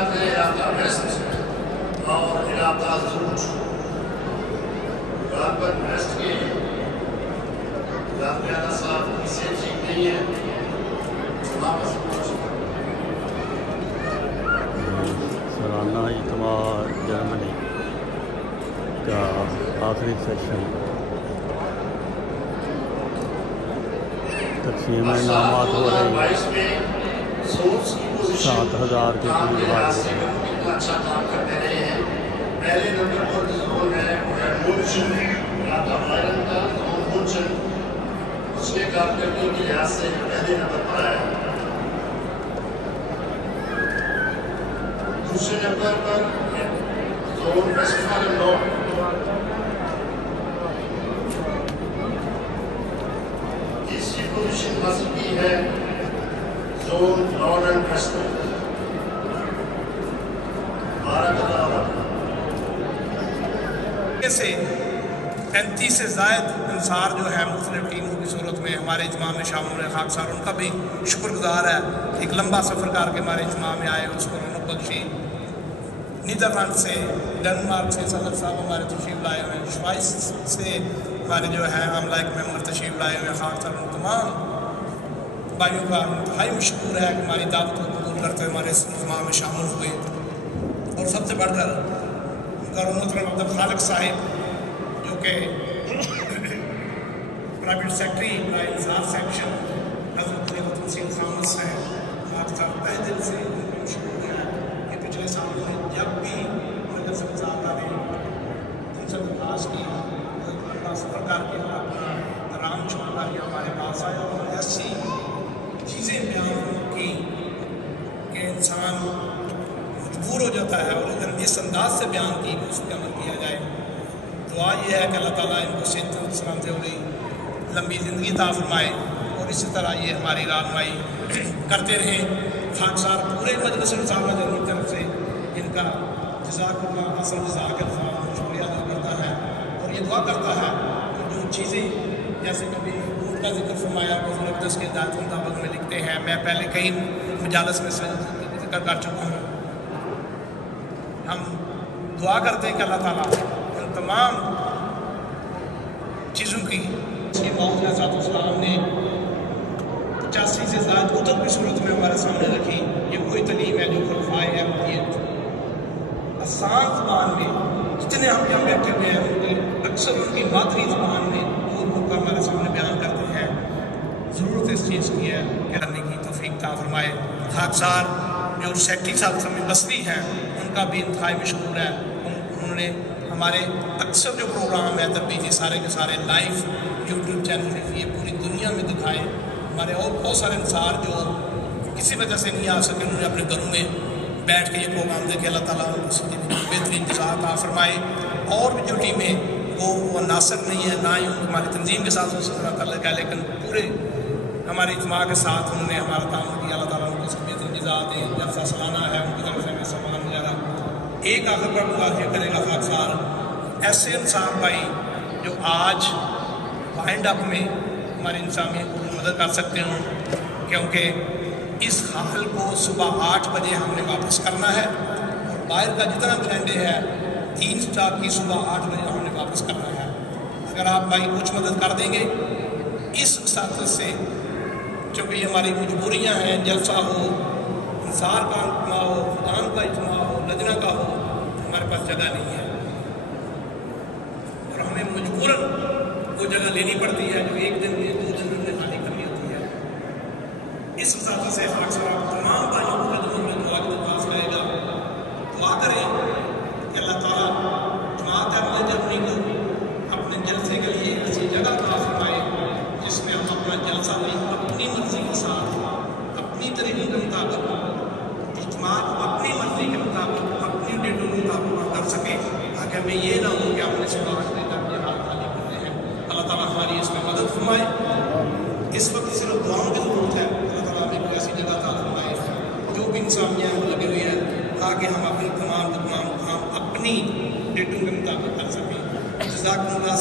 साथ है इलाका वेस्ट और इलाका जूट पर वेस्ट के ज़्यादा साहब किसे ठीक नहीं है वापस सालाना इज्तिमा जर्मनी का आखिरी सेशन तकसीम इनामात हो रही है। 7,000 के करीब अच्छा काम करते रहे हैं। पहले नंबर पर जोन है मूलचंद का मूलचंद उसके कारकर्दगी के लिहाज से पहले नंबर पर आया। दूसरे नंबर पर जोन वेस्टफालन नॉर्थ तीसरी पोजीशन हासिल की है जोन नॉर्दर्न वेस्टर्न। से 35 से ज़ायद अंसार जो है मुख्तलिफ टीमों की सूरत में हमारे इज्तिमा में शामिल हुए। खाकसार उनका भी शुक्रगुजार है। एक लंबा सफ़र करके हमारे इज्तिमा में आए, उसको रौनक बख्शी। नीदरलैंड से, डेनमार्क से सदर साहब हमारे तशरीफ़ लाए हुए हैं। श्वाइस से हमारे जो है अमला एक मेंबर तशरीफ़ लाए हुए हैं। खाकसार उन तमाम भाइयों का इंतहाई मशकूर है कि हमारी दावत को कबूल करते हुए हमारे इज्तिमा में शामिल हुए। और सबसे बढ़कर मोहतरम अब्दुल खालिक साहिब जो कि प्राइवेट सेक्रेटरी इंसाफ सेक्शन हज़रत वसीम खामस हैं, आपका तहे दिल से मशहूर है कि पिछले साल में जब भी नगर सब्ज़ादा ने उनसे दरख्वास्त की अपना सफ़र करके अपना आराम छोड़ करके हमारे पास आया और ऐसी चीज़ें बयान की कि इंसान मजबूर हो जाता है और जिस अंदाज से बयान की उस पर अमल किया जाए। दुआ ये है कि अल्लाह ताला इनको सेहत सलामत बड़ी लंबी ज़िंदगी अता फरमाए और इसी तरह ये हमारी रहनुमाई करते रहें। खाकसार पूरे मजलिस साहबा की तरफ से इनका जज़ाकल्लाह असल जज़ा के शुक्रिया अदा करता है और ये दुआ करता है कि जो चीज़ें जैसे कभी उनका जिक्र फरमाया गुज़र के हिदायत के मुताबिक में लिखते हैं। मैं पहले कई मजालस में जिक्र कर चुका हूँ। हम दुआ करते हैं कि अल्लाह ताला इन तमाम चीज़ों की इसके मौजूद ने 85 से ज़्यादा कुतुब की सूरत में हमारे सामने रखी। ये वही तलीम है जो खुलफाए अहमदियत आसान ज़बान में जितने हम यहाँ बैठे हुए हैं उनकी अक्सर उनकी मादरी ज़बान में वो मौका हमारे सामने बयान करते हैं। ज़रूरत इस चीज़ की है करने की तौफीक अता फरमाए। खाकसार जो सेक्रेटरी साहब समी बस्ती हैं उनका भी इंतहाई मशहूर है। उन्होंने हमारे अक्सर जो प्रोग्राम है तरबीती सारे के सारे लाइव यूट्यूब चैनल पे ये पूरी दुनिया में दिखाए। हमारे और बहुत सारे अंसार जो किसी वजह से नहीं आ सके उन्होंने अपने घरों में बैठ के ये प्रोग्राम देखे। अल्लाह ताला उनको बेहतरीन जज़ा अता फरमाए। और भी जो टीमें वो नासक नहीं है ना ही हमारी तंजीम के साथ उसी तरह कर लगा, लेकिन पूरे हमारे इज्तिमा के साथ उन्होंने हमारा काम किया। अल्लाह ताला उनको उसकी बेहतरीन जज़ा दे। जलसा सालाना है उनकी तरफ से सामान वगैरह एक आखिर पर मुआफ़ी करेगा। खाकसार ऐसे इंसान भाई जो आज वाइंड अप में हमारी इंसानियत को मदद कर सकते हों, क्योंकि इस हाल को सुबह 8 बजे हमने वापस करना है और बाहर का जितना ब्रांडे है 3 स्टाफ की सुबह 8 बजे हमने वापस करना है। अगर आप भाई कुछ मदद कर देंगे इस मकसद से, क्योंकि ये हमारी मजबूरियाँ हैं, जलसा हो, इंसार का इज्तिमा हो, खुदान का इज्तिमा हो, लजना का हो, हमारे पास जगह नहीं है और हमें मजबूरन वो जगह लेनी पड़ती है जो 1 दिन में 2 दिन में खाली करनी होती है। इस मकसद से खाकसार तमाम भाइयों को खिदमत में दुआ की दरख्वास्त करेगा। दुआ करें कि अल्लाह ताला जमात अहले जर्मनी को अपने जलसे के लिए ऐसी जगह अता फरमाए जिसमें हम अपना जलसा अपनी मर्जी के साथ अपनी तरीके के मुताबिक इज्तिमा अपनी मर्जी के मुताबिक अपनी डेटों के मुताबिक कर सकें, ताकि हमें ये ना हो कि हमने सुबह अपने हाथ खाली करने हैं। अल्लाह ताला हमारी इसमें मदद फरमाए। इस वक्त सिर्फ दुआओं की ज़रूरत है। अल्लाह ताला हमें कोई ऐसी जगह अता फरमाए जो भी इंसानियत में लगे हुए हैं, ताकि हम अपनी तमाम काम अपनी डेटों के मुताबिक कर सकें। जज़ाकल्लाह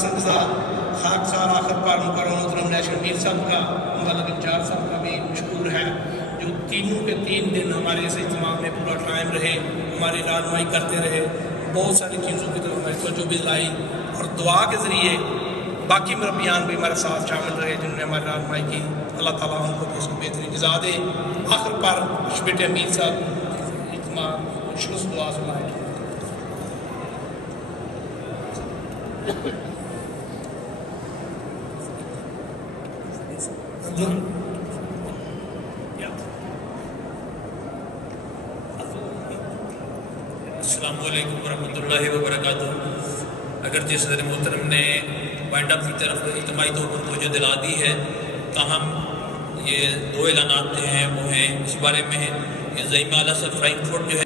खाकसार आखिर पर मुकर्रम नेशनल मीर साहब का, मुबल्लिग इंचार्ज साहब का भी मशहूर है, जो तीनों के 3 दिन हमारे इस इज्तिमा में حوصلہ قائم رہے، ہماری رہنمائی کرتے رہے، بہت ساری چیزوں کی طرف ہماری توجہ بھی دلائی، اور دعا کے ذریعے باقی مربیان بھی ہمارے ساتھ شامل رہے جنہوں نے ہماری رہنمائی کی۔ اللہ تعالیٰ ان کو بھی اس کو بہترین جزا دے۔ آخر پر بیٹے امیر صاحب اجتماع شروع دعا سنائے۔ السلام علیکم ورحمۃ اللہ وبرکاتہ۔ اگرچہ صدر محترم نے وائنڈ اپ کی طرف اجتماعی طور پر توجہ دلا دی ہے، تاہم یہ دو اعلانات جو ہیں وہ ہیں اس بارے میں زعیم اعلیٰ صدر فرینکفرٹ جو ہے